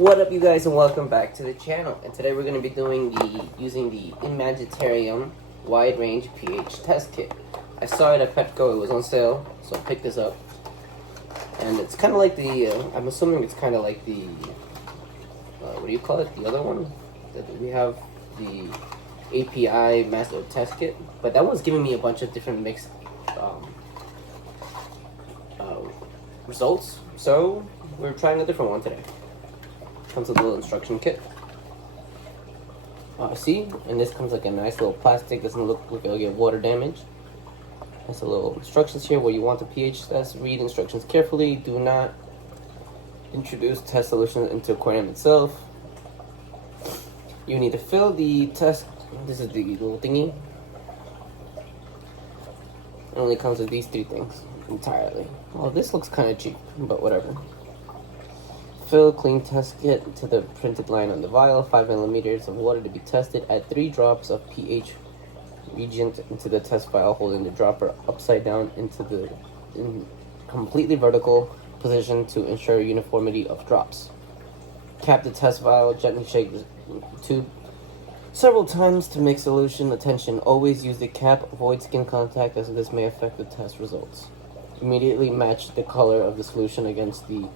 What up, you guys, and welcome back to the channel. And today we're going to be using the imagitarium wide range pH test kit. I saw it at Petco. It was on sale, so I picked this up. And it's kind of like the I'm assuming it's kind of like the what do you call it, the other one that we have, the API master test kit, but that one's giving me a bunch of different mixed results, so we're trying a different one today. Comes with a little instruction kit. See, and this comes like a nice little plastic. Doesn't look like it'll get water damage. There's a little instructions here where you want the pH test. Read instructions carefully. Do not introduce test solutions into aquarium itself. You need to fill the test. This is the little thingy. It only comes with these three things entirely. Well, this looks kind of cheap, but whatever. Fill clean test kit to the printed line on the vial. 5 milliliters of water to be tested. Add 3 drops of pH reagent into the test vial, holding the dropper upside down in completely vertical position to ensure uniformity of drops. Cap the test vial. Gently shake the tube several times to make solution. Attention, always use the cap. Avoid skin contact as this may affect the test results. Immediately match the color of the solution against the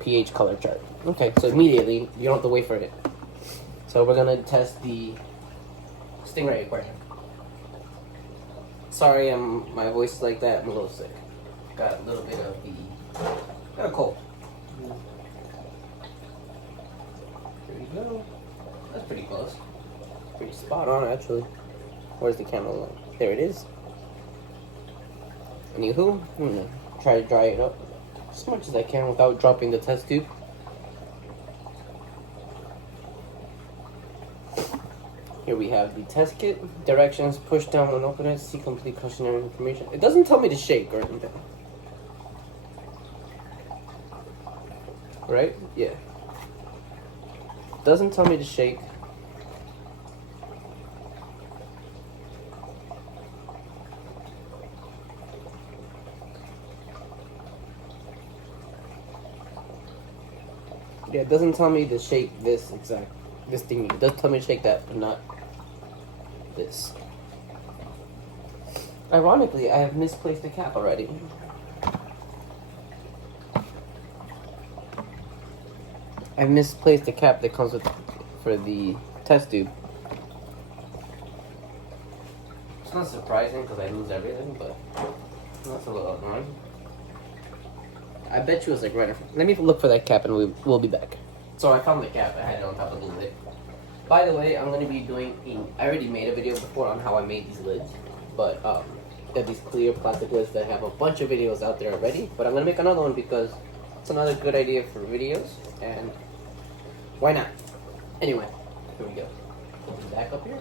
pH color chart. Okay, so immediately, you don't have to wait for it. So we're gonna test the stingray aquarium. Sorry, my voice is like that. I'm a little sick. Got a little bit of got a cold. There you go. That's pretty close. Pretty spot on, actually. Where's the camera line? There it is. Anywho, I'm gonna try to dry it up as much as I can without dropping the test tube. Here we have the test kit. Directions: push down when open it. See complete cautionary information. It doesn't tell me to shake or anything. Right? Yeah. Doesn't tell me to shake. Yeah, it doesn't tell me to shake this thing. It does tell me to shake that, but not this. Ironically, I have misplaced the cap already. I've misplaced the cap that comes with for the test tube. It's not surprising because I lose everything, but that's a little annoying. I bet you it was like right in front. Let me look for that cap and we'll be back. So I found the cap. I had it on top of the lid. By the way, I'm going to be doing I already made a video before on how I made these lids, but they have these clear plastic lids that have a bunch of videos out there already, but I'm going to make another one because it's another good idea for videos, and why not? Anyway, here we go. Put it back up here.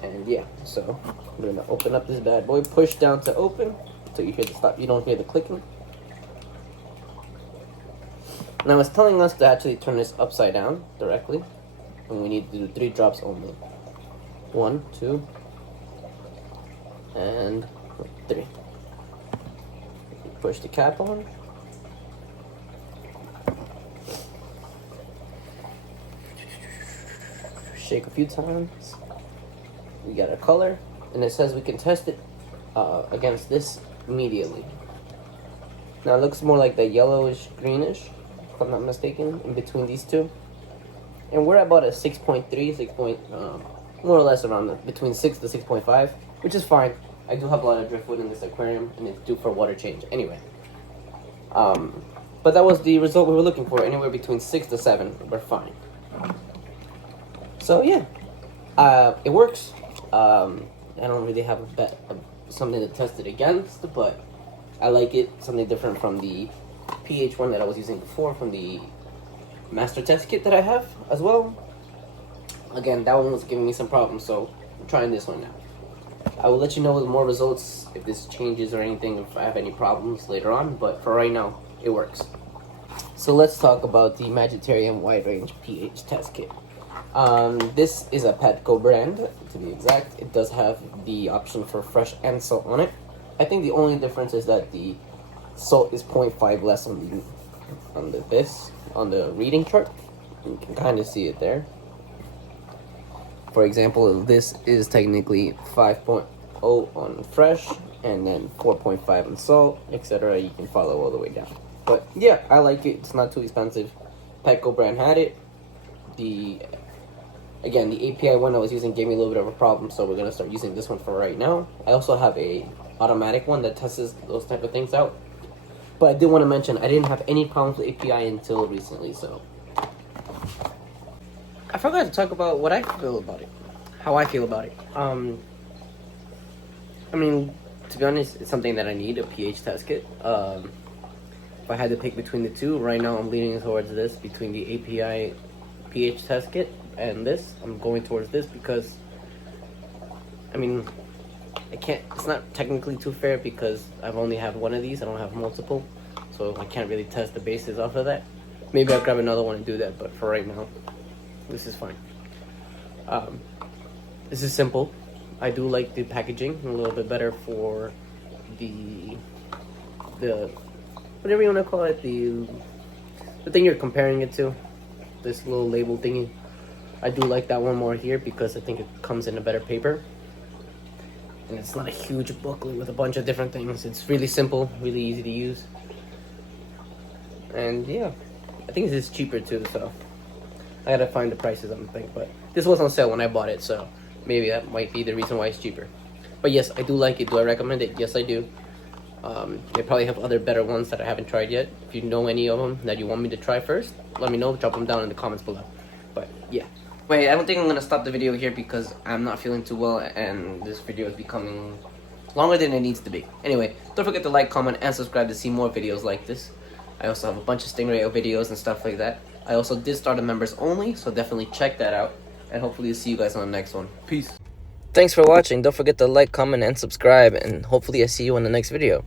And yeah, so I'm gonna open up this bad boy, push down to open until you hear the stop. You don't hear the clicking. Now it's telling us to actually turn this upside down directly, and we need to do 3 drops only. 1, 2, and 3. Push the cap on. Shake a few times. We got our color, and it says we can test it against this immediately. Now it looks more like the yellowish greenish, if I'm not mistaken, in between these two. And we're about a 6.3, more or less around between 6 to 6.5, which is fine. I do have a lot of driftwood in this aquarium, and it's due for water change anyway. But that was the result we were looking for, anywhere between 6 to 7. We're fine. So yeah, it works. I don't really have something to test it against, but I like it. Something different from the pH one that I was using before, from the master test kit that I have as well. Again, that one was giving me some problems, so I'm trying this one now. I will let you know with more results if this changes or anything, if I have any problems later on, but for right now, it works. So let's talk about the Imagitarium wide range pH test kit. This is a Petco brand, to be exact. It does have the option for fresh and salt on it. I think the only difference is that the salt is 0.5 less on the reading chart. You can kind of see it there. For example, this is technically 5.0 on fresh, and then 4.5 on salt, etc. You can follow all the way down. But yeah, I like it. It's not too expensive. Petco brand had it. The API one I was using gave me a little bit of a problem, so we're gonna start using this one for right now. I also have a automatic one that tests those type of things out. But I did want to mention I didn't have any problems with API until recently, so I forgot to talk about what I feel about it, how I feel about it. I mean, to be honest, it's something that I need, a pH test kit. If I had to pick between the two, right now I'm leaning towards this, between the API pH test kit and this. I'm going towards this because, I mean, it's not technically too fair because I've only have one of these, I don't have multiple, so I can't really test the bases off of that. Maybe I'll grab another one and do that, but for right now, this is fine. This is simple. I do like the packaging, a little bit better for the whatever you want to call it, the thing you're comparing it to, this little label thingy. I do like that one more here because I think it comes in a better paper. And it's not a huge booklet with a bunch of different things. It's really simple, really easy to use. And yeah, I think this is cheaper too, so I gotta find the prices on the thing. But this was on sale when I bought it, so maybe that might be the reason why it's cheaper. But yes, I do like it. Do I recommend it? Yes, I do. They probably have other better ones that I haven't tried yet. If you know any of them that you want me to try first, let me know. Drop them down in the comments below. But yeah. Wait, I don't think I'm gonna stop the video here because I'm not feeling too well and this video is becoming longer than it needs to be. Anyway, don't forget to like, comment, and subscribe to see more videos like this. I also have a bunch of Stingray videos and stuff like that. I also did start a members only, so definitely check that out. And hopefully see you guys on the next one. Peace. Thanks for watching. Don't forget to like, comment, and subscribe. And hopefully I see you in the next video.